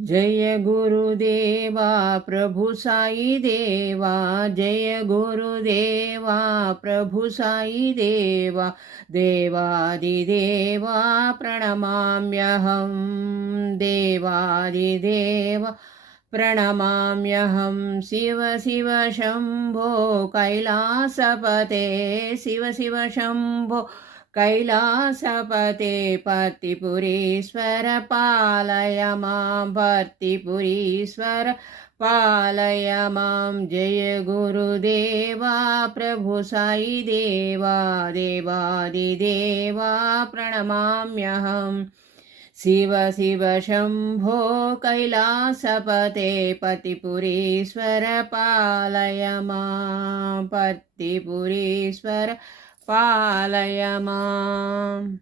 जय गुरुदेवा प्रभु साई देवा, जय गुरुदेवा प्रभु साई देवा, देवादिदेवा प्रणमाम्यहं, देवादिदेव प्रणमाम्यहं। शिव शिव शम्भो कैलासपते, शिव शिव शम्भो कैलासपते, पतिपुरीश्वर पालय मां, पतिपुरीश्वर पालय मां। जय गुरुदेवा प्रभु साई देवा, देवादिदेवा प्रणमाम्यहम्। शिव शिव शम्भो कैलासपते, पतिपुरीश्वर पालय मां, पतिपुरीश्वर पालय माम्।